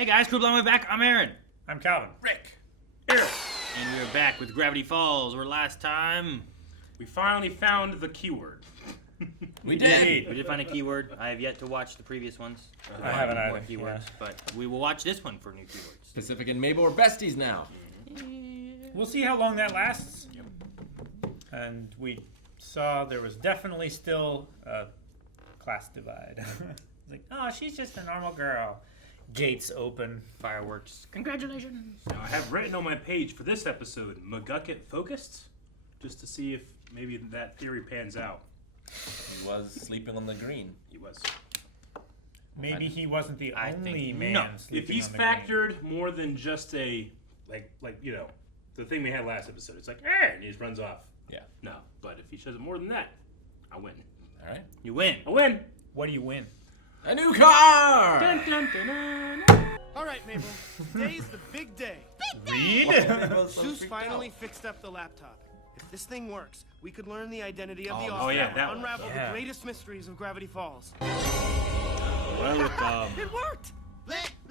Hey guys, cool blowing back. I'm Aaron. I'm Calvin. Rick. Eric. And we're back with Gravity Falls, where last time We finally found the keyword. we did find a keyword. I have yet to watch the previous ones. I haven't More either. keywords, but we will watch this one for new keywords. Pacific and Mabel are besties now. We'll see how long that lasts. And we saw there was definitely still a class divide. It's like, oh, she's just a normal girl. Gates open. Fireworks. Congratulations. Now, I have written on my page for this episode, McGucket focused, just to see if maybe that theory pans out. He was sleeping on the green. He was. Maybe he wasn't the I only think- man No, sleeping if he's on the green. factored more than just a, like you know, the thing we had last episode, it's like, eh, and he just runs off. Yeah. No, but if he shows it more than that, I win. All right. You win. I win. What do you win? A new car! Dun, dun, dun, dun. All right, Mabel. Today's the big day. Read? Zeus finally fixed up the laptop. If this thing works, we could learn the identity of the oh, author yeah, and that one. unravel Yeah. the greatest mysteries of Gravity Falls. Welcome. It worked!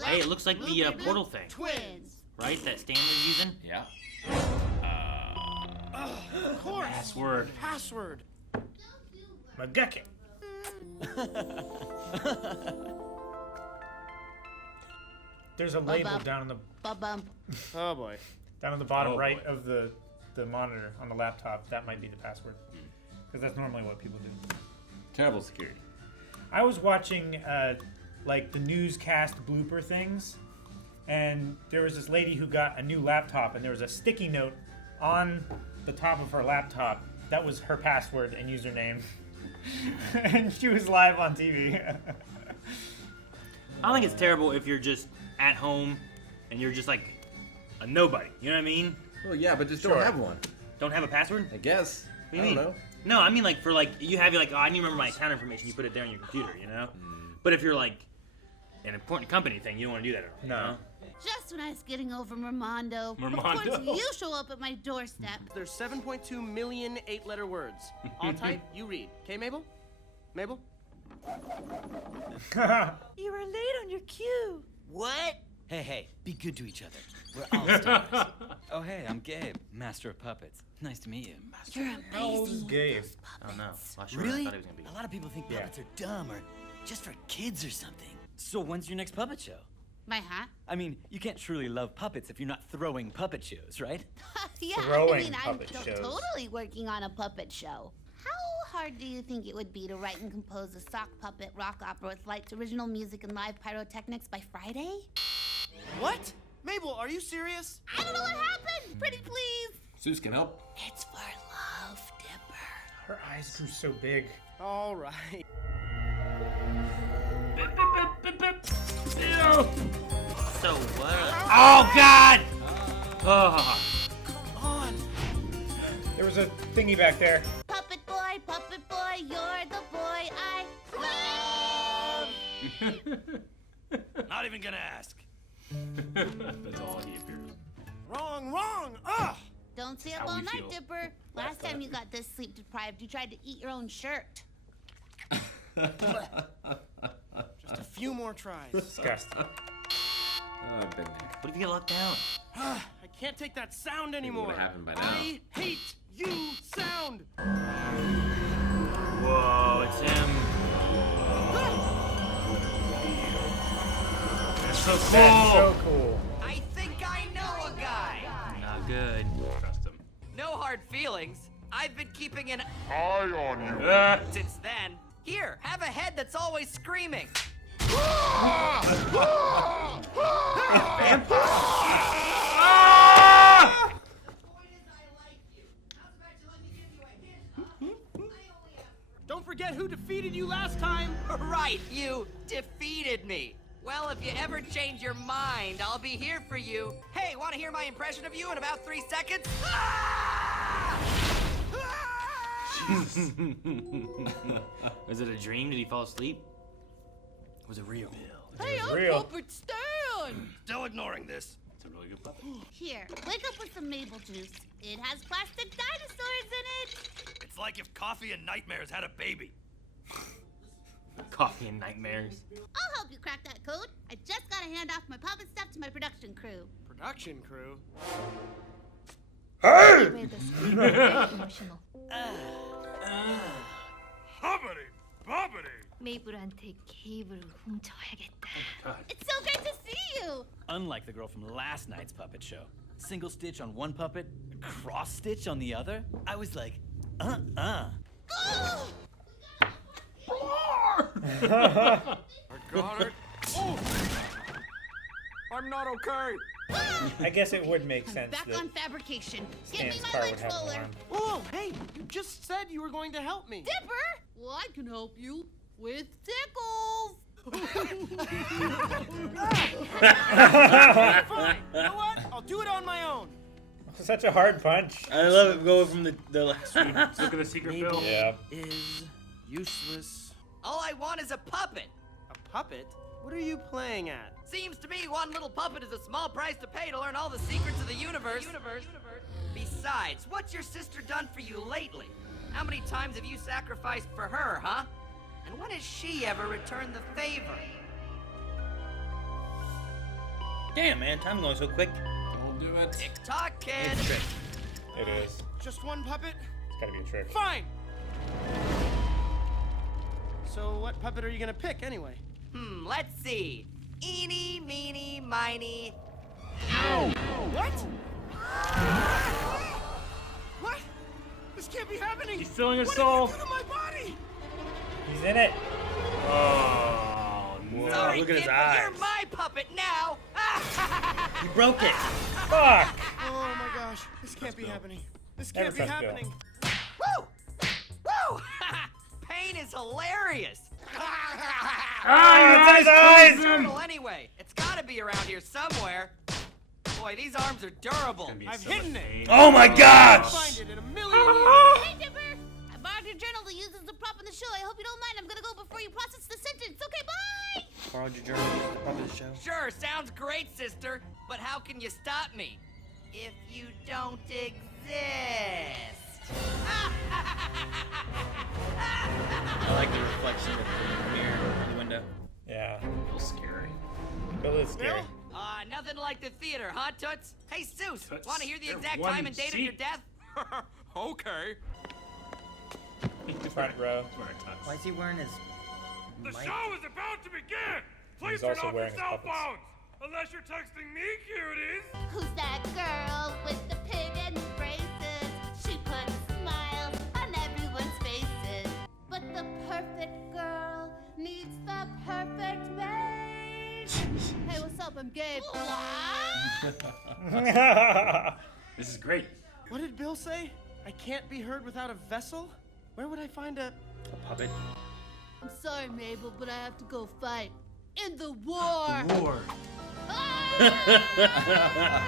Hey, it looks like the portal thing, Twins. right? That Stan was using. Yeah. Of course. Password. Password. McGucket. There's a label Ba-bum. down on the Ba-bum. Oh boy. bottom Oh, right boy. of the monitor on the laptop. That might be the password. Because that's normally what people do. Terrible security. I was watching like the newscast blooper things, and there was this lady who got a new laptop, and there was a sticky note on the top of her laptop that was her password and username. And she was live on TV. I don't think it's terrible if you're just at home and you're just like a nobody. You know what I mean? Well, yeah, but just Sure. don't have one. Don't have a password? I guess. What do you I mean? don't know. No, I mean like for like you have like, oh, I need to remember my account information. You put it there on your computer, you know. But if you're like an important company thing, you don't want to do that at all. you No. know? Just when I was getting over Mermondo. Of Mermondo. course, you show up at my doorstep. There's 7.2 million 8-letter words. I'll type, you read. Okay, Mabel? Mabel? You were late on your cue. What? Hey, be good to each other. We're all stars. Oh, hey, I'm Gabe, master of puppets. Nice to meet you. You're How old is amazing. Gabe? I don't know. Last year Really? I thought he was gonna be. A lot of people think Yeah. puppets are dumb or just for kids or something. So when's your next puppet show? My hat? I mean, you can't truly love puppets if you're not throwing puppet shows, right? Yeah, Throwing I mean, I'm puppet shows. totally working on a puppet show. How hard do you think it would be to write and compose a sock puppet rock opera with lights, original music, and live pyrotechnics by Friday? What? Mabel, are you serious? I don't know what happened. Pretty please. Zeus can help. It's for love, Dipper. Her eyes grew so big. All right. So what? Oh God! Oh. There was a thingy back there. Puppet boy, you're the boy I love. Not even gonna ask. That's all he appears. Wrong! Ugh! Don't stay That's up how all we night, feel. Dipper. Last time you got this sleep deprived, you tried to eat your own shirt. Just a few more tries. Disgusting. Oh, I've been there. What if you get locked down? I can't take that sound anymore. would've happened by now. I hate you, sound. Whoa, it's him. That's so cool. That's so cool. I think I know a guy. Not good. Trust him. No hard feelings. I've been keeping an Eye on you. since then. Here, have a head that's always screaming. Don't forget who defeated you last time. Right, you defeated me. Well, if you ever change your mind, I'll be here for you. Hey, want to hear my impression of you in about 3 seconds? Was it a dream? Did he fall asleep? Was it real? Hey, I'm real. Puppet Stan! Still ignoring this. It's a really good puppet. Here, wake up with some maple juice. It has plastic dinosaurs in it. It's like if Coffee and Nightmares had a baby. Coffee and nightmares. I'll help you crack that code. I just gotta hand off my puppet stuff to my production crew. Production crew? Anyway, the scream was very emotional. Hobbity, bobbity. 메이블한테 케이블을 훔쳐야겠다. It's so great to see you. Unlike the girl from last night's puppet show, single stitch on one puppet, cross stitch on the other, I was like, I got it. Oh! I'm not okay. I guess it would make sense Back that on fabrication. Give me Stan's my car lunch would have an roller. alarm. Oh, hey, you just said you were going to help me. Dipper? Well, I can help you with tickles. Fine. You know what? I'll do it on my own. Such a hard punch. I love it going from the last one. Let's look at the secret bill. Yeah. is useless. All I want is a puppet. A puppet? What are you playing at? Seems to me one little puppet is a small price to pay to learn all the secrets of the universe. Besides, what's your sister done for you lately? How many times have you sacrificed for her, huh? And when has she ever returned the favor? Damn, man, time's going so quick. Don't do it. Tick-tock, kid. It's a trick. It is. Just one puppet? It's gotta be a trick. Fine. So what puppet are you gonna pick anyway? Let's see. Eeny, meeny, miny. What? What? This can't be happening. He's stealing his What soul. did you do to my body? He's in it. Oh, no. Sorry, look at his kid, but eyes. you're my puppet now. You broke it. Fuck! Oh my gosh, this can't be happening. This Never can't be trust Bill. happening. Woo! Woo! Pain is hilarious. Ah, it's in his eyes! Turtle anyway. It's gotta be around here somewhere. Boy, these arms are durable. I've hidden it. Oh my I'll gosh! find it in a million years. Hey, Dipper. I borrowed your journal to use as a prop in the show. I hope you don't mind. I'm gonna go before you process the sentence. Okay, bye. Borrowed your journal to the puppet show. Sure, sounds great, sister. But how can you stop me? If you don't exist. I like the reflection of the mirror in the window. Yeah. Feels scary. Bill is scary. Nothing like the theater, huh, Toots? Hey, Seuss, Toots, want to hear the they're exact one time and date of your seat. death? Okay. Front row. Why is he wearing his The mic? show is about to begin. Please He's turn also off your wearing his cell puppets. phones. Unless you're texting me, cuties. Who's that girl with the pig and the braces? She puts smiles on everyone's faces. But the perfect girl needs the perfect mate. Hey, what's up? I'm Gabe. This is great. What did Bill say? I can't be heard without a vessel? Where would I find a... Puppet. I'm sorry, Mabel, but I have to go fight in the war. War. Ah!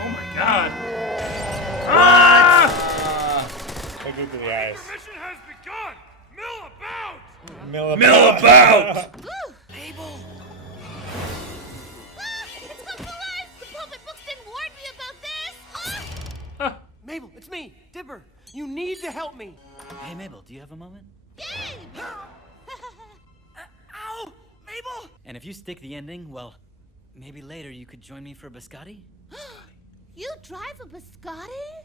Oh my God. Look into the eyes. Mission has begun. Mill about. Mill about! Woo! Mabel! Ah, it's come to life! The puppet books didn't warn me about this! Ah! Mabel, it's me, Dipper. You need to help me. Hey, Mabel, do you have a moment? Gabe! Ow! Mabel! And if you stick the ending, well, maybe later you could join me for a biscotti? You drive a biscotti?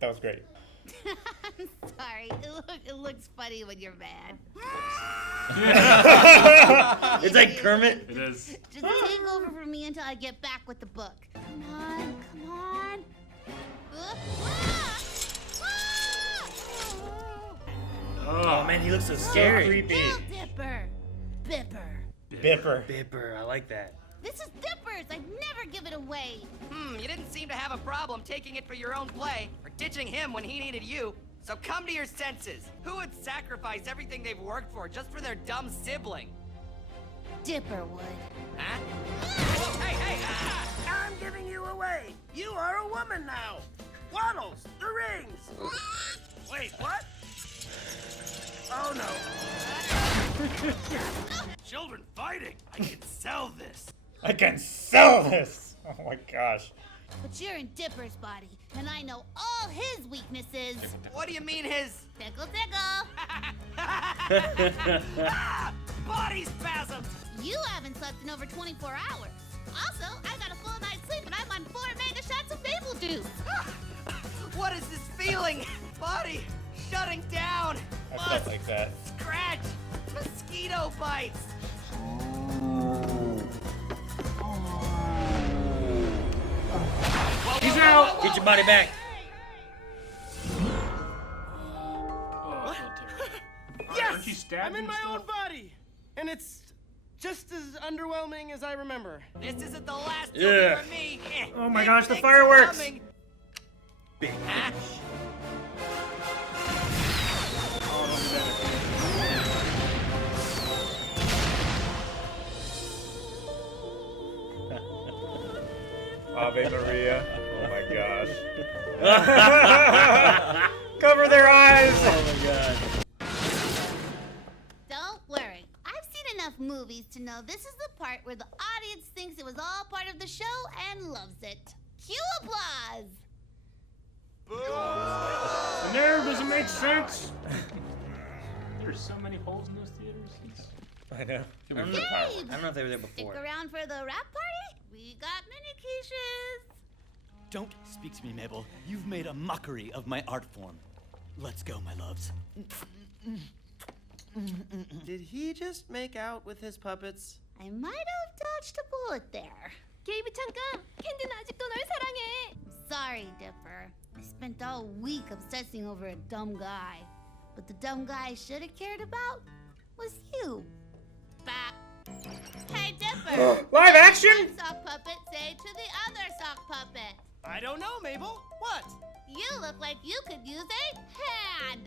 That was great. I'm sorry. It looks funny when you're mad. It's like Kermit. It is. Just take over for me until I get back with the book. Come on, come on. Oh man, he looks so scary. Creepy. Bill Dipper. Bipper. Bipper. Bipper, I like that. This is Dipper's. I'd never give it away. You didn't seem to have a problem taking it for your own play or ditching him when he needed you. So come to your senses. Who would sacrifice everything they've worked for just for their dumb sibling? Dipper would. Huh? Whoa, hey! I'm giving you away. You are a woman now. Waddles, the rings. Wait, what? Oh no. Children fighting. I can sell this. I can sell this! Oh my gosh. But you're in Dipper's body, and I know all his weaknesses. What do you mean his... Tickle, tickle. Body spasms! You haven't slept in over 24 hours. Also, I got a full night's sleep and I'm on 4 mega shots of maple juice. What is this feeling? Body shutting down. I felt like that. Scratch. Mosquito bites. He's out. Get your body back. Aren't you stabbed I'm in and my stuff? own body, and it's just as underwhelming as I remember. This isn't the last of Yeah. you and me. Oh my Big gosh, the things are fireworks. coming. Big. Huh? Ave Maria. Oh my gosh. Cover their eyes. Oh my god. Don't worry. I've seen enough movies to know this is the part where the audience thinks it was all part of the show and loves it. Cue applause. The nerve doesn't make sense. There's so many holes in those theaters. I know. I don't know, Yay! I don't know if they were there Stick before. around for the rap party. We got mini quiches. Don't speak to me, Mabel. You've made a mockery of my art form. Let's go, my loves. Did he just make out with his puppets? I might have dodged a bullet there. 게이브 잠깐. 캔디는 아직도 널 사랑해. Sorry, Dipper. I spent all week obsessing over a dumb guy. But the dumb guy I should have cared about was you. Bap. Hey, Dipper. Live action? One sock puppet say to the other sock puppet. I don't know, Mabel. What? You look like you could use a hand.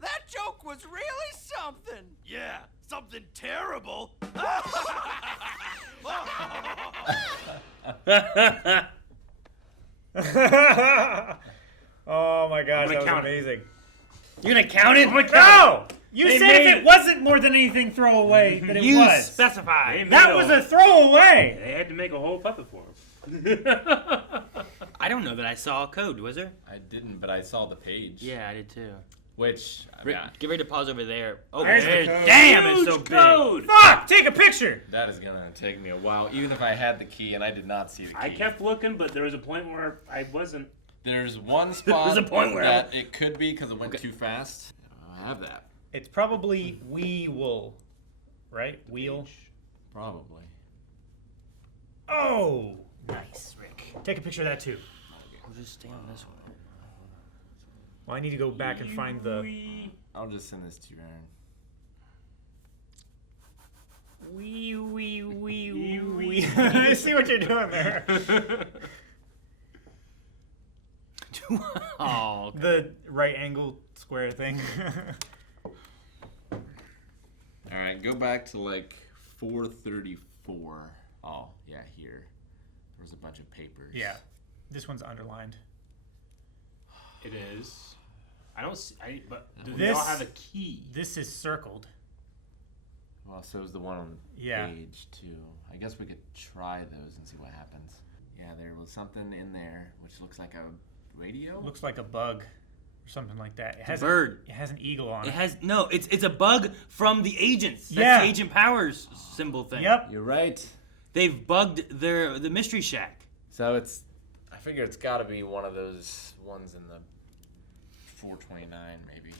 That joke was really something. Yeah, something terrible. Oh my gosh, gonna that was count it. amazing. You're gonna count it? No! You They said made if it wasn't more than anything throwaway, that it You was. specify. They That made was a throwaway! They had to make a whole puppet for him. I don't know that I saw a code, was there? I didn't, but I saw the page. Yeah, I did too. Which, I mean, Get ready to pause over there. Oh, There's the there- code. damn, it's so Huge big. code. Fuck! Take a picture! that is gonna take me a while, even if I had the key and I did not see the key. I kept looking, but there was a point where I wasn't. There's one spot a point where that it could be because it went too fast. I have that. It's probably wool, right? Wheel. Probably. Oh! Nice, Rick. Take a picture of that too. We'll just stay on this one. Well, I need to go back and find the... I'll just send this to you, Aaron. Wee. I see what you're doing there. Oh, okay. The right angle square thing. All right, go back to like 434. Oh, yeah, here. There was a bunch of papers. Yeah. This one's underlined. It is. I don't see. But do they This- all have a key? This is circled. Well, so is the one on Yeah. page 2. I guess we could try those and see what happens. Yeah, there was something in there which looks like a radio. Looks like a bug or something like that. It It's a bird. It has an eagle on It it. has no. It's a bug from the agents. That's Yeah. the Agent Powers symbol thing. Yep. You're right. They've bugged the Mystery Shack. So it's. I figure it's got to be one of those ones in the 429, maybe.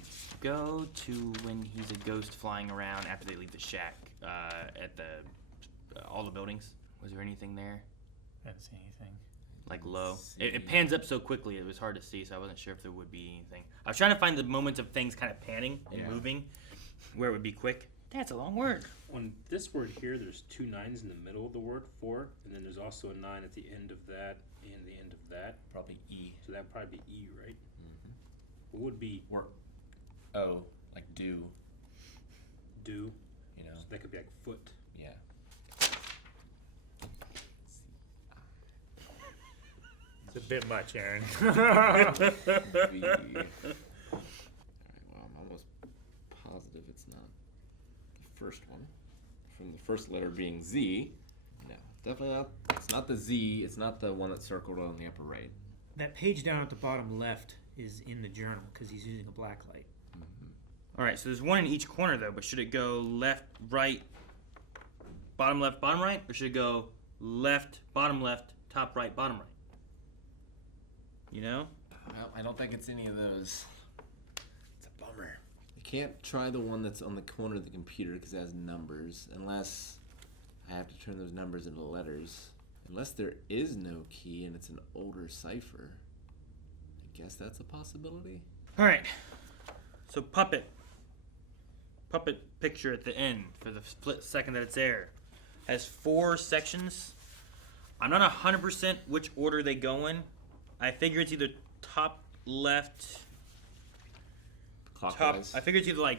Go to when he's a ghost flying around after they leave the shack at the all the buildings. Was there anything there? I didn't see anything. Like low. see. It pans up so quickly it was hard to see, so I wasn't sure if there would be anything. I was trying to find the moments of things kind of panning and Yeah. moving, where it would be quick. That's a long word. On this word here, there's 2 9s in the middle of the word for, and then there's also a 9 at the end of that and the end of that. Probably E. So that'd probably be E, right? What would be Or O, like do. do? You know. So that could be like foot. Yeah. It's a bit much, Aaron. V. Alright, well, I'm almost positive it's not the first one. From the first letter being Z. No, definitely not. It's not the Z. It's not the one that's circled on the upper right. That page down at the bottom left is in the journal because he's using a black light. All right, so there's one in each corner though, but should it go left, right, bottom right, or should it go left, top right, bottom right? You know? Well, I don't think it's any of those. It's a bummer. You can't try the one that's on the corner of the computer because it has numbers, unless I have to turn those numbers into letters. Unless there is no key and it's an older cipher. I guess that's a possibility. All right. So puppet picture at the end for the split second that it's there has 4 sections. I'm not 100% which order they go in. I figure it's either top left, Clockwise. I figure it's either like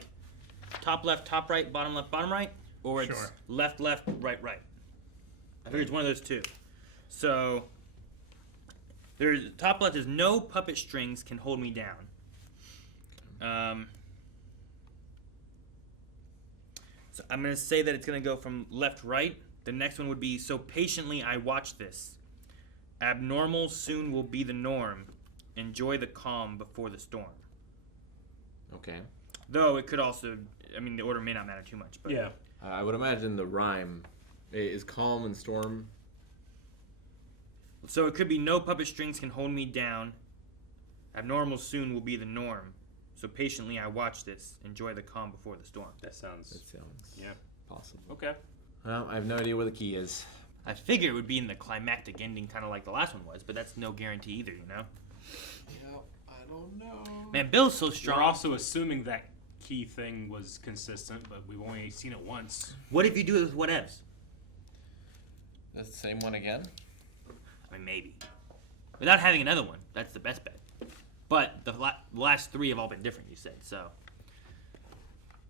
top left, top right, bottom left, bottom right, or it's Sure. left, right, right. I figure it's one of those two. So there's top left is no puppet strings can hold me down. So I'm gonna say that it's gonna go from left, right. The next one would be so patiently I watch this. Abnormal soon will be the norm. Enjoy the calm before the storm. Okay. Though it could also, I mean, the order may not matter too much. But Yeah. I would imagine the rhyme is calm and storm. So it could be no puppet strings can hold me down. Abnormal soon will be the norm. So patiently I watch this. Enjoy the calm before the storm. That sounds. Yeah. Possible. Okay. Well, I have no idea where the key is. I figure it would be in the climactic ending, kind of like the last one was, but that's no guarantee either, you know? Yeah, I don't know. Man, Bill's so We're strong. also assuming that key thing was consistent, but we've only seen it once. What if you do it with whatevs? That's the same one again? I mean, maybe. Without having another one, that's the best bet. But the last 3 have all been different, you said, so.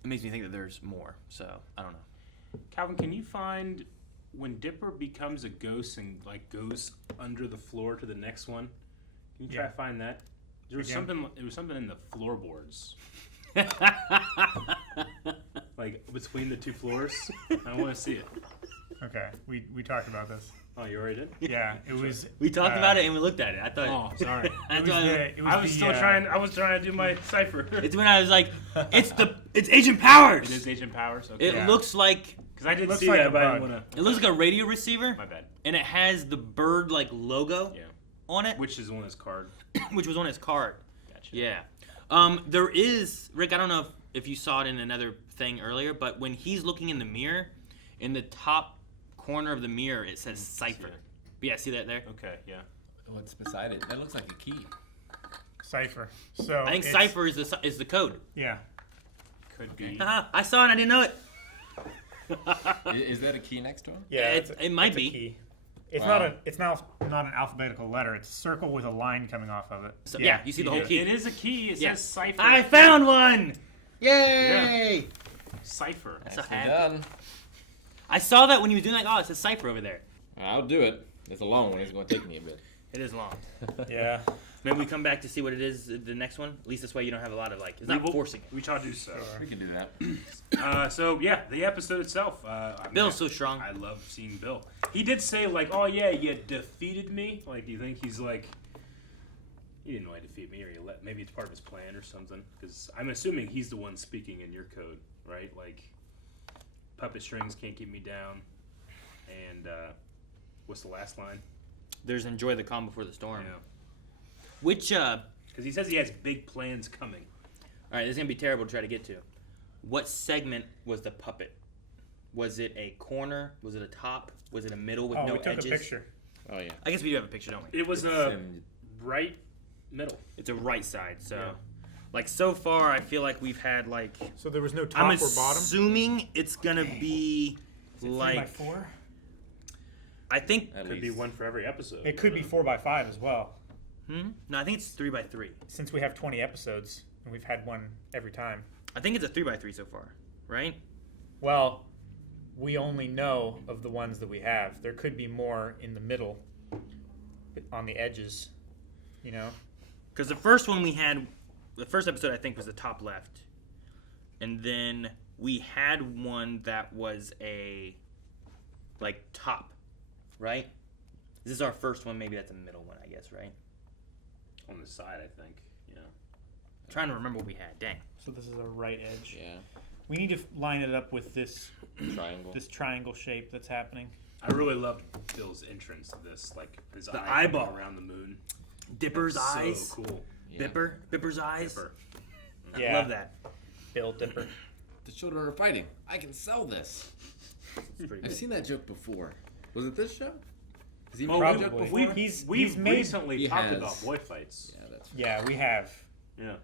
It makes me think that there's more, so I don't know. Calvin, can you find when Dipper becomes a ghost and like goes under the floor to the next one? Can you try to find that? There was something. It was something in the floorboards. Like between the 2 floors. I want to see it. Okay, we talked about this. Oh, you already did? Yeah, it was. We talked about it and we looked at it. I thought. Oh, sorry. I I was still trying. I was trying to do my cipher. It's when I was like, it's Agent Powers. It is Agent Powers. Okay. It looks like. Because I did Looks see like that, a but I bug. didn't want to. It looks like a radio receiver. My bad. And it has the bird like logo Yeah. on it, Which is on his card. which was on his card. Gotcha. Yeah. There is, Rick, I don't know if you saw it in another thing earlier, but when he's looking in the mirror, in the top corner of the mirror, it says cipher. But yeah, see that there? Okay. Yeah. What's beside it? That looks like a key. Cipher. So I think it's- cipher is the code. Yeah. Could be. Haha, I saw it, I didn't know it. Is that a key next to him? Yeah, It might it's a be. key. It's Wow. not an alphabetical letter. It's a circle with a line coming off of it. So, yeah, you see the whole key. It is a key. It Yeah. says cipher. I found one! Yay! Cipher. That's so Nicely happy. done. I saw that when he was doing like, oh, it says cipher over there. I'll do it. It's a long one. It's going to take me a bit. It is long. Yeah. Maybe we come back to see what it is the next one. At least this way you don't have a lot of like, it's We not will- forcing it. We try to do so. We can do that. So yeah, the episode itself. Bill's so strong. I love seeing Bill. He did say like, "Oh yeah, you defeated me." Like, do you think he's like, he didn't really defeat me, or maybe it's part of his plan or something? Because I'm assuming he's the one speaking in your code, right? Like, puppet strings can't keep me down. And what's the last line? There's enjoy the calm before the storm. Yeah. Which, Because he says he has big plans coming. all right, this is gonna be terrible to try to get to. What segment was the puppet? Was it a corner? Was it a top? Was it a middle with Oh, no we took edges? a picture. Oh, yeah. I guess we do have a picture, don't we? It was a right middle. It's a right side. So, Yeah. like so far, I feel like we've had like. So there was no top I'm or bottom. assuming it's gonna be like 3x4. I think. At Could be least. one for every episode. It could be 4x5 as well, No, I think it's 3x3. since we have 20 episodes and we've had one every time. I think it's a 3x3 so far, right? Well, we only know of the ones that we have. There could be more in the middle, on the edges, you know. Because the first one we had, the first episode I think was the top left, and then we had one that was a like top, right? This is our first one. Maybe that's a middle one, I guess, right? On the side, I think. Yeah. trying to remember what we had. Dang. So this is our right edge. Yeah. We need to line it up with this Triangle. shape that's happening. I really loved Bill's entrance to this, like his The eye coming eyeball. around the moon. Dipper's That's eyes. So cool. Yeah. Bipper's eyes. Dipper. I Yeah. love that. Bill Dipper. The children are fighting. I can sell this. It's pretty I've good. seen that joke before. Was it this show? Has he Oh, made that joke probably. before? He's We've made- recently He talked has. about boy fights. Yeah, that's. Yeah, we have. Yeah.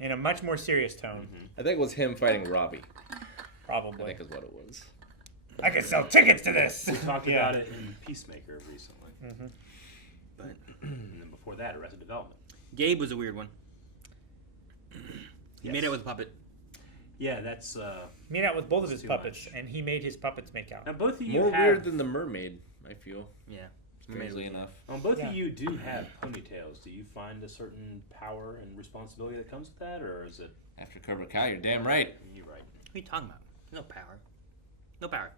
In a much more serious tone, I think it was him fighting Robbie. I probably. think is what it was. I can sell tickets to this. We talked Yeah. about it in Peacemaker recently. But and then before that, Arrested Development. Gabe was a weird one. He Yes. made it with a puppet. Yeah, that's Made out with both of his Too puppets, much. and he made his puppets make out. now both of you More have weird than the mermaid, I feel. Yeah. Strangely enough. both Yeah. of you do have ponytails. Do you find a certain power and responsibility that comes with that, or is it? After Cobra Kai, you're damn right. You're right. What are you talking about? No power. No power.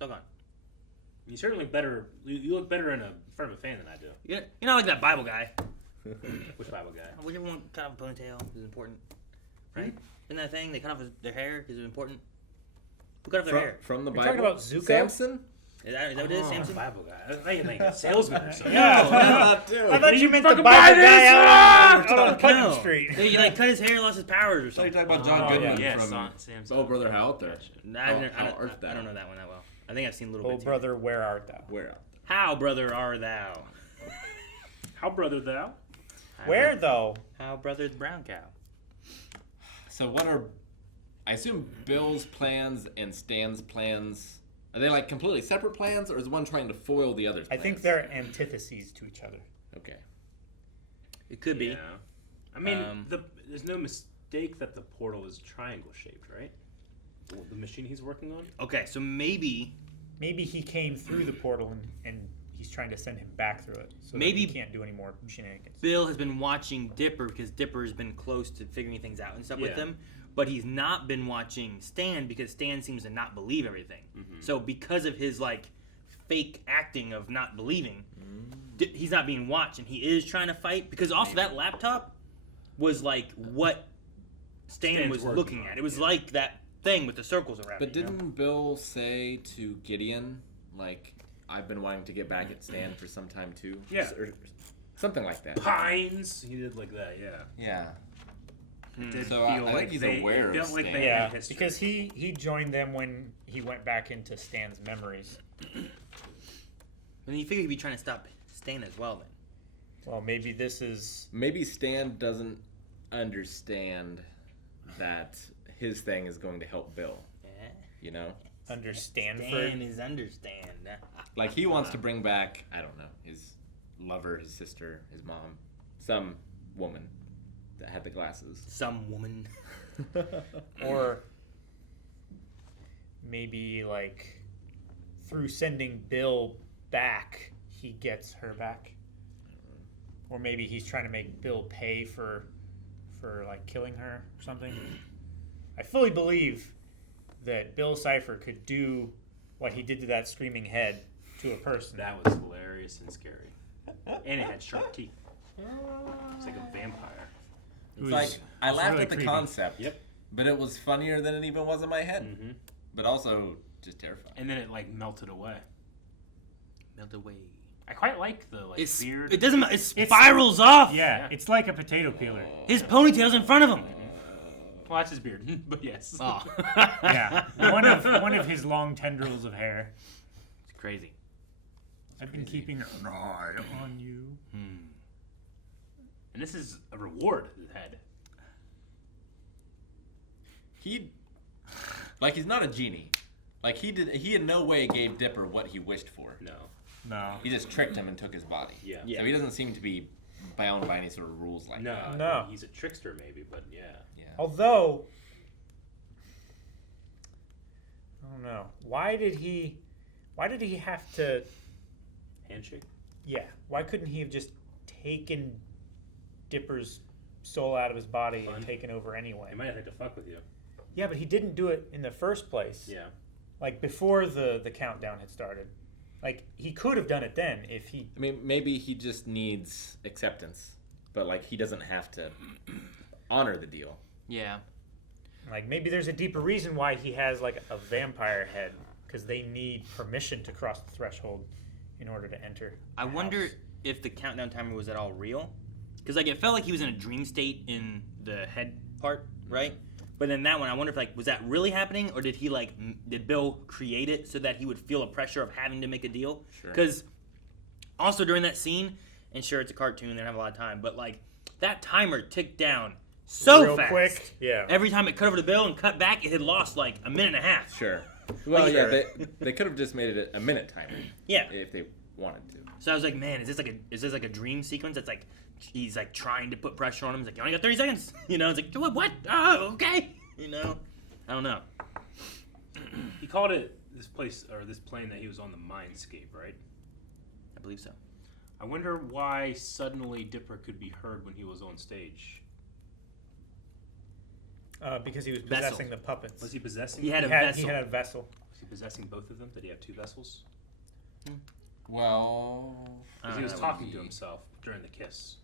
Doggone. You certainly better. You look better in front of a fan than I do. You're not like that Bible guy. Which Bible guy? Whichever one cut off a ponytail is important. Right? Isn't that a thing? They cut off their hair because it's important. Who cut off their hair? From the You're Bible. talking about Zuko? Samson? Is that what it is, Samson? Bible guy. I thought you meant a salesman or something. I Dude. thought you meant the fucking Bible buy guy this? out on No. Putnam Street. He like cut his hair, lost his powers or I thought you something. were talking about John Oh, Goodman Yeah, from Samson. Oh Brother How Out There. I don't Earth know that one that well. I think I've seen a little Oh, bit. brother, where art thou? Where out? How, brother, are thou? How brother thou? Where, though? How, brother's brown cow? So what are I assume Bill's plans and Stan's plans, are they like completely separate plans, or is one trying to foil the other's I plans? think they're antitheses to each other. Okay. It could be. Yeah. I mean, Um, there's no mistake that the portal is triangle shaped, right? The machine he's working on. Okay, so maybe Maybe he came through the portal and he's trying to send him back through it. So Maybe- that he can't do any more shenanigans. Bill has been watching Dipper because Dipper has been close to figuring things out and stuff with Yeah. him. But he's not been watching Stan because Stan seems to not believe everything. So because of his like fake acting of not believing, he's not being watched, and he is trying to fight. Because also that laptop was like what Stan Stan's was working looking on at. it, It was yeah. like that thing with the circles around But it. You know? didn't Bill say to Gideon, like, I've been wanting to get back at Stan for some time too? Yeah. Or something like that. Pines. He did like that. Yeah. Yeah. It did So I feel think he's they, aware it of felt like Stan. they Yeah, had history. because he joined them when he went back into Stan's memories. And you figure he'd be trying to stop Stan as well then. Well, maybe this is... Maybe Stan doesn't understand that his thing is going to help Bill. You know? under Stan Stanford. is understand. Like he wants to bring back, I don't know, his lover, his sister, his mom, some woman that had the glasses. Some woman. Or maybe, like, through sending Bill back, he gets her back. Or maybe he's trying to make Bill pay for like, killing her or something. I fully believe that Bill Cipher could do what he did to that screaming head to a person. That was hilarious and scary. And it had sharp teeth. It's like a vampire. It's like, I laughed really at the creepy. concept, Yep. but it was funnier than it even was in my head. Mm-hmm. But also just terrifying. And then it like melted away. Melt away. I quite like the like beard. It doesn't. It spirals off. Yeah, it's like a potato peeler. His ponytail's in front of him. Well, that's his beard, but yes. Oh. Yeah, one of his long tendrils of hair. It's crazy. I've been keeping an eye on you. And this is a reward his head. He's not a genie. Like he in no way gave Dipper what he wished for. No. No. He just tricked him and took his body. Yeah. So he doesn't seem to be bound by any sort of rules like No. that. No. He's a trickster maybe, but yeah. Yeah. Although, I don't know. Why did he have to? Handshake. Yeah. Why couldn't he have just taken Dipper's soul out of his body and Fun. taken over anyway? He might have had to fuck with you. Yeah, but he didn't do it in the first place. Yeah. Like before the countdown had started. Like he could have done it then if he. I mean, maybe he just needs acceptance, but like he doesn't have to. honor the deal. Yeah. Like maybe there's a deeper reason why he has like a vampire head, because they need permission to cross the threshold in order to enter. I the wonder house. if the countdown timer was at all real, because like it felt like he was in a dream state in the head part, right? But then that one, I wonder if like was that really happening, or did he like did Bill create it so that he would feel a pressure of having to make a deal? Sure. Because also during that scene, and sure it's a cartoon, they don't have a lot of time, but like that timer ticked down so Real fast. quick, yeah. Every time it cut over to Bill and cut back, it had lost like a minute and a half. Sure. Well, Sure. yeah, they could have just made it a minute timer. Yeah. If they wanted to. So I was like, man, is this like a dream sequence? That's like he's like trying to put pressure on him. He's like, you only got 30 seconds. You know, it's like what? Oh, okay. You know, I don't know. He called it this place or this plane that he was on the Mindscape, right? I believe so. I wonder why suddenly Dipper could be heard when he was on stage. Because he was Vessel. possessing the puppets. Was he possessing? He had a He had vessel. a vessel. Was he possessing both of them? Did he have two vessels? Well, Because he was that talking would to be- himself during the kiss.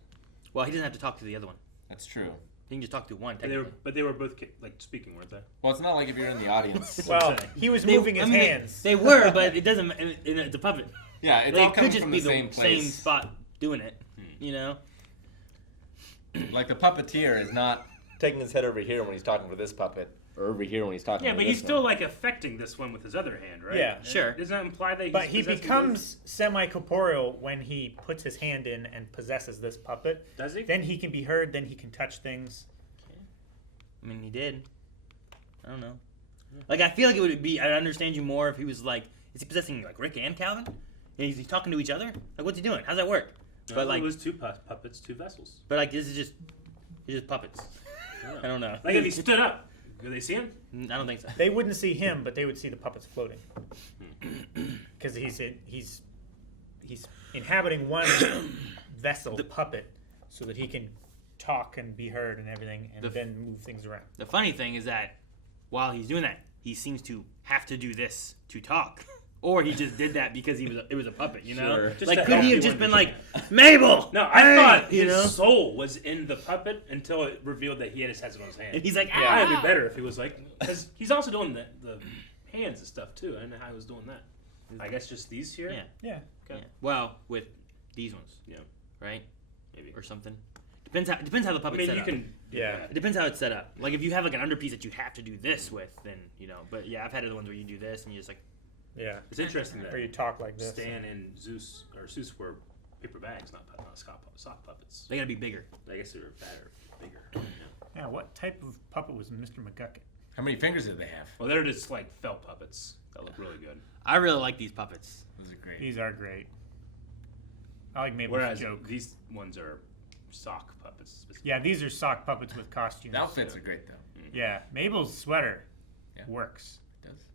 Well, he doesn't have to talk to the other one. That's true. He can just talk to one. And Technically. they were both like speaking, weren't they? Well, it's not like if you're in the audience. Well, he was moving his hands. They were, but it doesn't. It's a puppet. Yeah, it's They all could coming just from be the same place. spot doing it. You know. Like the puppeteer is not taking his head over here when he's talking to this puppet, or over here when he's talking Yeah, to but this he's still one. like affecting this one with his other hand, right? Yeah. Sure. Doesn't that imply that? But he's he possessing becomes semi-corporeal when he puts his hand in and possesses this puppet. both? Does he? Then he can be heard. Then he can touch things. I mean, he did. I don't know. Like, I feel like it would be. I'd understand you more if he was like, is he possessing like Rick and Calvin? And he's talking to each other? Like, what's he doing? How's that work? No, But like, it was two puppets, two vessels. but like, this is just, it's just puppets. I don't know. Like if he stood up, could they see him? I don't think so. They wouldn't see him, but they would see the puppets floating. Because he's inhabiting one vessel, the puppet, so that he can talk and be heard and everything, and then move things around. The funny thing is that while he's doing that, he seems to have to do this to talk. Or he just did that because it was a puppet, you know? Sure. Just Like, to could help he have you just been understand. like, Mabel! No, I hey!" thought you his know? soul was in the puppet until it revealed that he had his head on his hand. And he's like, Yeah, it'd "Ah!" be better if he was like, because he's also doing the hands and stuff too. I don't know how he was doing that. I guess just these here. Yeah. Yeah. Okay. Yeah. Well, with these ones, Yeah. right? Maybe. Or something. Depends how the I puppet's mean, set you up. can. Yeah. It depends how it's set up. Like if you have like an underpiece that you have to do this with, then you know. But yeah, I've had other ones where you do this and you just like. Yeah. It's interesting that Or you talk like this. Stan and Zeus wear paper bags, not sock puppets. They gotta be bigger. I guess they were fatter, bigger. Yeah. Yeah. What type of puppet was Mr. McGucket? How many fingers did they have? Well, they're just like felt puppets that look really good. I really like these puppets. Those are great. These are great. I like Mabel's Whereas joke. these ones are sock puppets. Yeah, these are sock puppets with costumes. The outfits are great though. Yeah, Mabel's sweater Yeah. works. It does.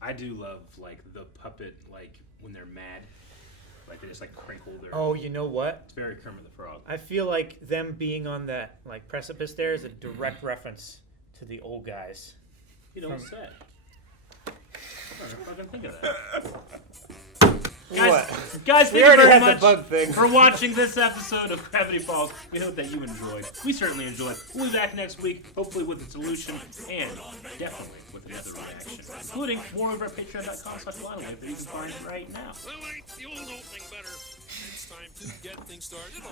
I do love like the puppet, like when they're mad, like they just like crinkle their. Oh, you know what? It's very Kermit the Frog. I feel like them being on that like precipice there is a direct reference to the old guys. You don't From- say. I don't fucking think of that. What? Guys, We thank you already very had the much bug thing. for watching this episode of Gravity Falls. We hope that you enjoyed. We certainly enjoyed. We'll be back next week, hopefully with a solution and definitely with another reaction, including more over at patreon.com/live that you can find right now. Well, ain't the old opening better? It's time to get things started.